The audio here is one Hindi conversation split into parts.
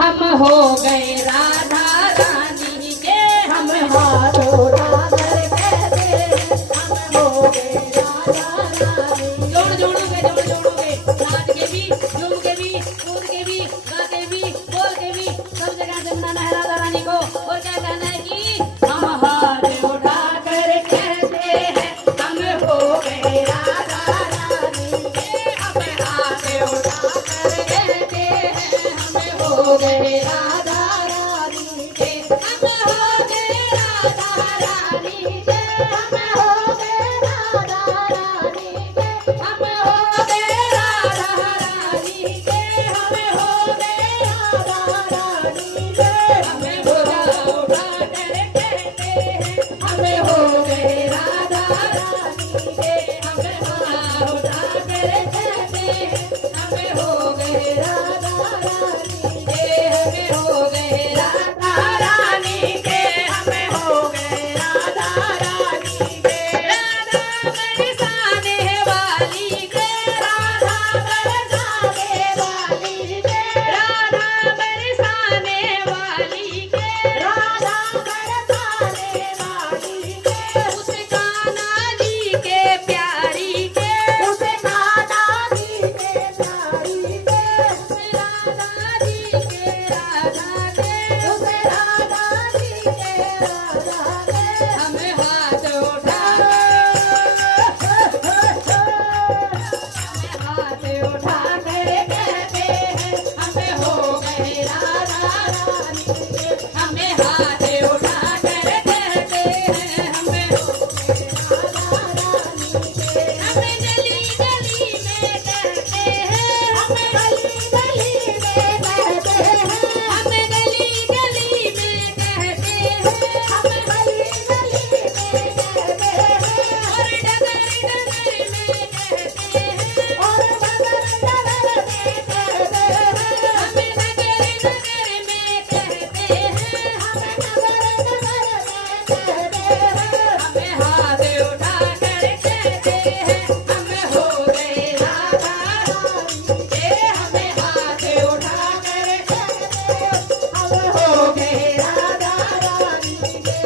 हम हो गए राधा रानी के। हम हाथ उठाकर कहते हैं हम हो गए राधा रानी। जोड़ोगे नाच के भी, झूम के भी, कूद के भी, गा के भी, बोल के भी, सब जगह से मनाना है राधा रानी को। और क्या कहना है कि हम हाथ उठाकर कहते हैं हम हो गए राधा रानी के। हम हाथ उठाकर कहते हैं हम हो गए राधा रानी के। हम हो गए राधा रानी के। हम हो गए राधा रानी के। हम हो गए राधा रानी के। हम हो गए राधा रानी के। हमें भुजा उठाकर कहते हैं हम हो गए राधा रानी के। हम हाथ उठाकर कहते हैं हम हो गए राधा रानी के। हम हो गए राधा रानी के। हम हो गए राधा रानी के। राधा बरसाने वाली के। राधा बरसाने वाली के। राधा बरसाने वाली के। राधा बरसाने वाली के। उस कान्हा जी के प्यारी के। उस कान्हा जी के प्यारी के। उस राधा जी के राधा के। उस राधा जी के राधा के। हमें हाथ हाथ उठाकर कहते हैं हम हो गए राधा रानी के। हमें हाथ उठाकर कहते हैं हम हो गए राधा रानी के। हमें गली गली में कहते हैं। हमें गली गली में कहते हैं। हमें गली गली में कहते हैं। हमें गली गली में कहते हैं। और डगर डगर में कहते हैं। और डगर डगर में कहते हैं। हमें नगर नगर में कहते हैं। हमें नगर नगर में कहते हैं। हमें हाथ उठाकर कहते हैं हम हो गए राधा रानी के। हमें हाथ उठाकर कहते हैं हम हो गए राधा रानी के।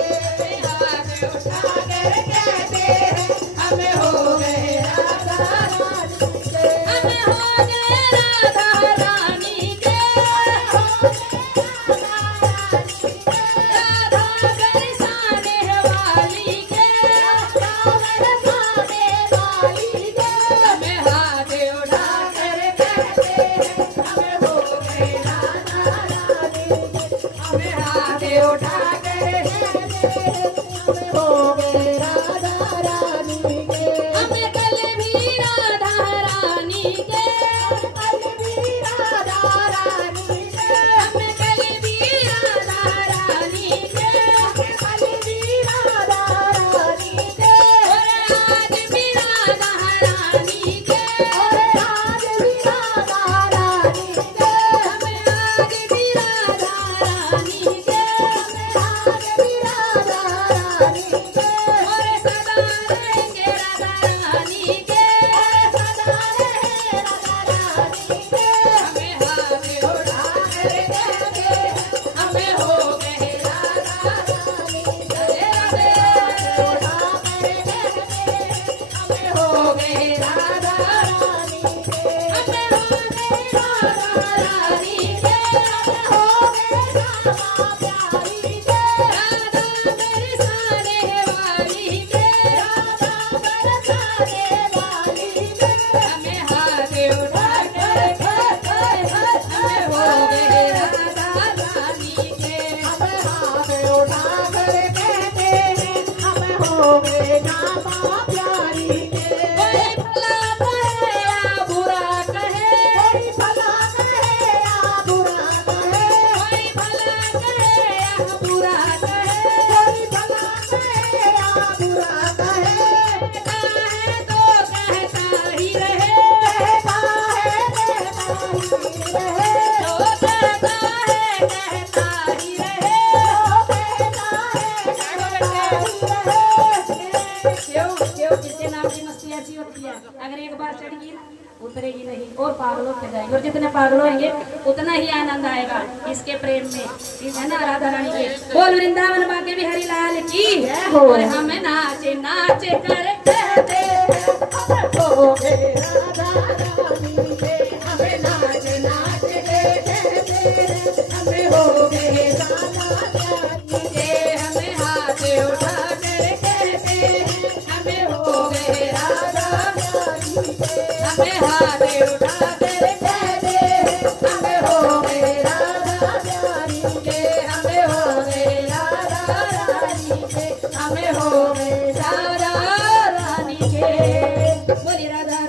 हाथ उठाकर कहते हैं हम हो गए राधा रानी के। हम हो गए राधा रानी के। राधा बरसाने वाली के। राधा बरसाने वाली के। हमें हाथ उठाकर कहते हैं हम हो गए राधा रानी के। हमें हाथ उठाकर कहते हैं हम हो गए राधा रानी के। हमें कल भी राधा रानी के। कल भी राधा रानी के। हमें कल भी राधा रानी के। हमें कल भी राधा रानी के। और आज भी राधा रानी के। और आज भी राधा रानी के। हमें आज भी राधा रानी के। हमें आज भी राधा रानी के। और सदा रहेंगे राधा रानी के। और सदा रहे राधा रानी के। हमें हाथ उठाकर कहते हैं हमें हो गए राधा रानी के। हमें हाथ उठाकर कहते हैं हमें हो गए राधा रानी के। हमें हो गए राधा रानी के। हमें हो गए राधा प्यारी के। राधा बरसाने वाली के। राधा बरसाने वाली के। हमें हाथ उठाकर कहते हैं हमें हो गए राधा रानी के। हमें हाथ उठाकर कहते हैं हमें हो गए राधा प्यारी के। कोई भला कहे या बुरा कहे। कोई भला कहे या बुरा कहे। कोई भला कहे या बुरा कहे। कोई भला कहे या बुरा कहे। कहता है तो कहता ही रहे। कहता है कहता ही रहे। जो कहता है कहता ही रहे। जो कहता है कहता ही रहे। क्यों क्यों किसके नाम की मस्ती ऐसी होती है। अगर एक बार चढ़ गई ना उतरेगी नहीं और पागल होते जाएंगे, और जितने पागल होंगे उतना ही आनंद आएगा इसके प्रेम में। ठीक है ना राधा रानी के। बोल वृंदावन बाके बिहारी लाल की। और हम नाचे नाचे कर कहते हैं, हो गए